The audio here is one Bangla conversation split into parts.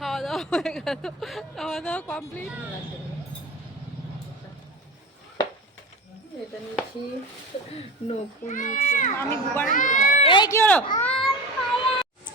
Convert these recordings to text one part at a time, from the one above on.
খাওয়া দাওয়া হয়ে গেল, খাওয়া দাওয়া কমপ্লিট। এটা নিচ্ছি, নকুল নিচ্ছি আমি দুবারে। এই কি হলো?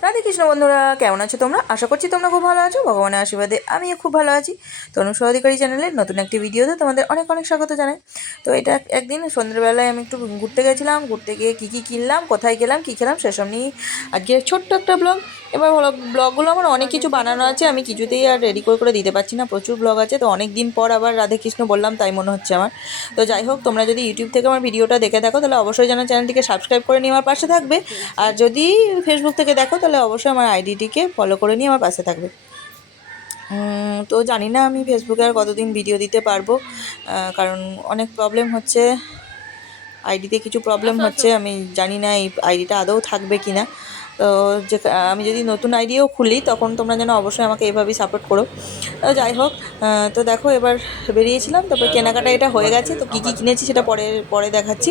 রাধে কৃষ্ণ বন্ধুরা, কেমন আছো তোমরা? আশা করছি তোমরা খুব ভালো আছো। ভগবানের আশীর্বাদে আমিও খুব ভালো আছি। তনুশ্রী অধিকারী চ্যানেলের নতুন একটি ভিডিওতে তোমাদের অনেক অনেক স্বাগত জানাই। তো এটা একদিন সন্ধ্যেবেলায় আমি একটু ঘুরতে গেছিলাম। ঘুরতে গিয়ে কী কী কিনলাম, কোথায় গেলাম, কী খেলাম সেসব নিয়েই আজকে ছোট্ট একটা ব্লগ। এবার ব্লগগুলো আমার অনেক কিছু বানানো আছে, আমি কিছুতেই আর রেডি করে দিতে পারছি না। প্রচুর ব্লগ আছে, তো অনেক দিন পর আবার রাধে কৃষ্ণ বললাম তাই মনে হচ্ছে আমার। তো যাই হোক, তোমরা যদি ইউটিউব থেকে আমার ভিডিওটা দেখে থাকো তাহলে অবশ্যই যেন চ্যানেলটিকে সাবস্ক্রাইব করে নিয়ে আমার পাশে থাকবে। আর যদি ফেসবুক থেকে দেখো তাহলে অবশ্যই আমার আইডিটিকে ফলো করে নিয়ে আমার পাশে থাকবে। তো জানি না আমি ফেসবুকে আর কতদিন ভিডিও দিতে পারবো, কারণ অনেক প্রবলেম হচ্ছে, আইডিতে কিছু প্রবলেম হচ্ছে। আমি জানি না এই আইডিটা আদৌ থাকবে কি না। তো যে আমি যদি নতুন আইডিও খুলি তখন তোমরা যেন অবশ্যই আমাকে এইভাবেই সাপোর্ট করো। যাই হোক, তো দেখো এবার বেরিয়েছিলাম, তারপর কেনাকাটা এটা হয়ে গেছে। তো কী কী কিনেছি সেটা পরে পরে দেখাচ্ছি।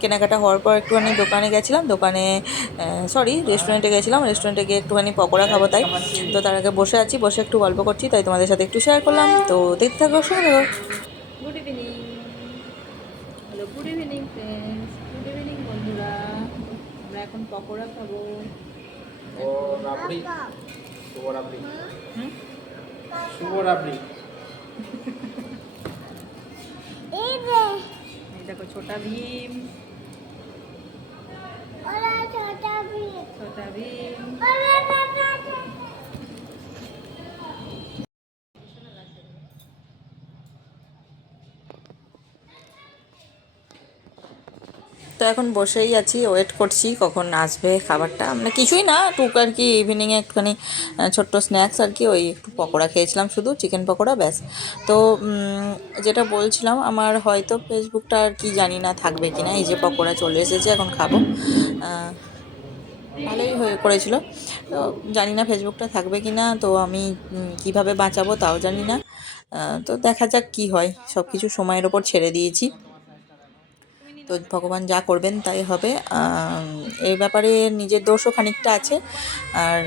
কেনাকাটা হওয়ার পর একটুখানি দোকানে গেছিলাম, রেস্টুরেন্টে গেছিলাম। রেস্টুরেন্টে গিয়ে একটুখানি পকোড়া খাবো তাই। তো তার আগে বসে আছি, বসে একটু গল্প করছি, তাই তোমাদের সাথে একটু শেয়ার করলাম। তো দেখতে থাকো, শুনে থাকো। Good evening, hello, good evening friends, good evening বন্ধুরা। আমরা এখন পকোড়া খাবো। ও রাবড়ি, শুভ রাবড়ি, শুভ রাবড়ি। এই দেখো ছোটা ভীম, ছোটা ভীম। তো এখন বসেই আছি, ওয়েট করছি কখন আসবে খাবারটা। আমরা কিছুই না, টুক আর কি ইভিনিংয়ে একটুখানি ছোট্ট স্ন্যাক্স আর কি, ওই একটু পকোড়া খেয়েছিলাম, শুধু চিকেন পকোড়া, ব্যাস। তো যেটা বলছিলাম, আমার হয়তো ফেসবুকটা আর কি জানি না থাকবে কি না। এই যে পকোড়া চলে এসেছে, এখন খাবো। ভালোই হয়ে করেছিল। তো জানি না ফেসবুকটা থাকবে কি না, তো আমি কিভাবে বাঁচাবো তাও জানি না। তো দেখা যাক কি হয়, সব কিছু সময়ের ওপর ছেড়ে দিয়েছি। তো ভগবান যা করবেন তাই হবে। এই ব্যাপারে নিজের দোষও খানিকটা আছে। আর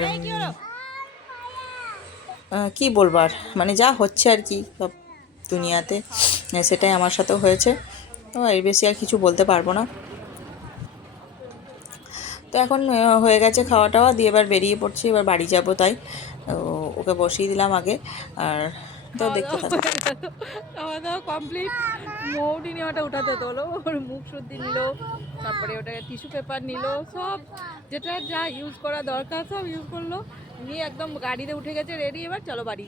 কি বলবো আর, মানে যা হচ্ছে আর কি সব দুনিয়াতে, সেটাই আমার সাথেও হয়েছে। তো এর বেশি আর কিছু বলতে পারবো না। তো এখন হয়ে গেছে খাওয়া টাওয়া দিয়ে, এবার বেরিয়ে পড়ছি, এবার বাড়ি যাব। তাই ওকে বসিয়ে দিলাম আগে। আর তো খাওয়া দেখতে দাওয়া থাকো। হয়ে গেল, খাওয়া দাওয়া কমপ্লিট। মৌটি নেওয়াটা উঠাতে তোলো, ওর মুখ শুদ্ধি নিল, তারপরে ওটা টিস্যু পেপার নিল, সব যেটা যা ইউজ করা দরকার সব ইউজ করলো, নিয়ে একদম গাড়িতে উঠে গেছে রেডি। এবার চলো বাড়ি।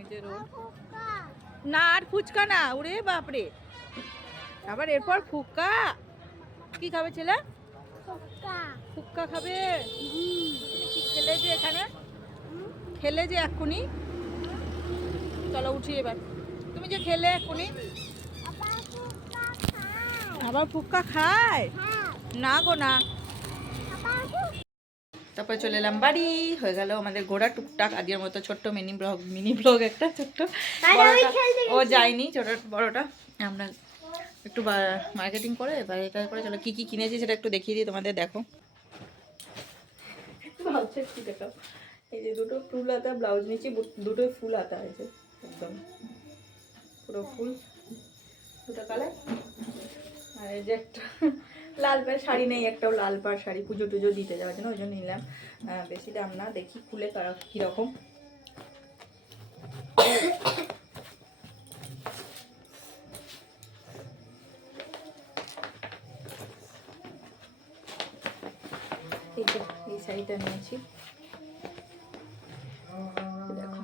এই যে রোড, না আর ফুচকা না, ওরে বাপরে, আবার এরপর ফুক্কা। কি খাবে ছেলে? ফুক্কা খাবে? তুমি কি খেলে যে এখানে, খেলে যে এক্ষুনি? চলো উঠি এবার। তুমি যে খেলে এক্ষুনি, আবার ফুক্কা খায়? না গো না। তারপরে চলে এলাম বাড়ি। হয়ে গেল আমাদের ঘোরা টুকটাক আগের মতো ছোট্ট মিনি ব্লগ একটা ছোট্ট। বড়টা ও যায়নি, ছোট বড়টা আমরা একটু মার্কেটিং করে এটা করে চলো। কি কি কিনেছি সেটা একটু দেখিয়ে দিই তোমাদের, দেখো। দেখো, এই যে দুটো ফুল হাতা ব্লাউজ নিয়েছি, দুটোই ফুল হাতা হয়েছে, একদম পুরো ফুল, দুটো কালার। আর এই যে একটা লাল পাড় শাড়ি নেই, একটাও লাল পাড় শাড়ি পুজো টুজো দিতে যাওয়ার জন্য, ওই জন্য নিলাম। বেশি দাম না, দেখি খুলে কীরকম। এই যে এই শাড়িটা নিয়েছি, দেখো।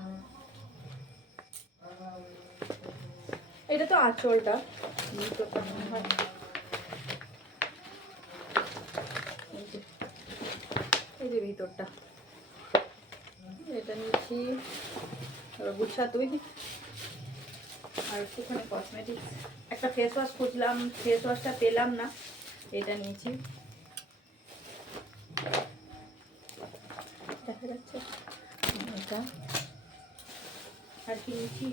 এটা তো আঁচলটা, ভিতরটা মনে হয়, এই যে ভিতরটা। এটা নিয়েছি, গুচ্ছা তুই। আর একটুখানি কসমেটিক্স, একটা ফেস ওয়াশ খুঁজলাম, ফেস ওয়াশটা পেলাম না, এটা নিয়েছি। দেখা যাচ্ছে এটা। আর কি নিয়েছি,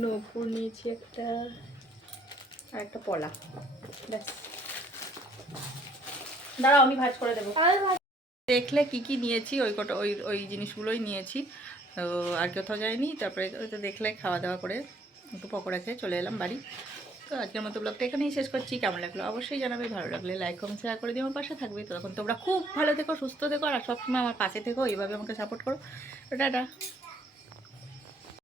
নূপুর নিয়েছি একটা, আর একটা পলা, ব্যাস। দাঁড়াও আমি ভাঁজ করে দেবো। দেখলে কি কি নিয়েছি ওই কটা ওই জিনিসগুলোই নিয়েছি, তো আর কোথাও যাইনি। তারপরে ওই তো দেখলে খাওয়া দাওয়া করে একটু পকোড়া খেয়ে চলে এলাম বাড়ি। তো আজকের মতো ব্লগটা এখানেই শেষ করছি। কেমন লাগলো অবশ্যই জানাবে, ভালো লাগলে লাইক কমেন্ট শেয়ার করে দিয়ে আমার পাশে থাকবে। তো তখন তোমরা খুব ভালো থেকো, সুস্থ থেকো, আর সবসময় আমার পাশে থেকো, এইভাবে আমাকে সাপোর্ট করো। টাটা।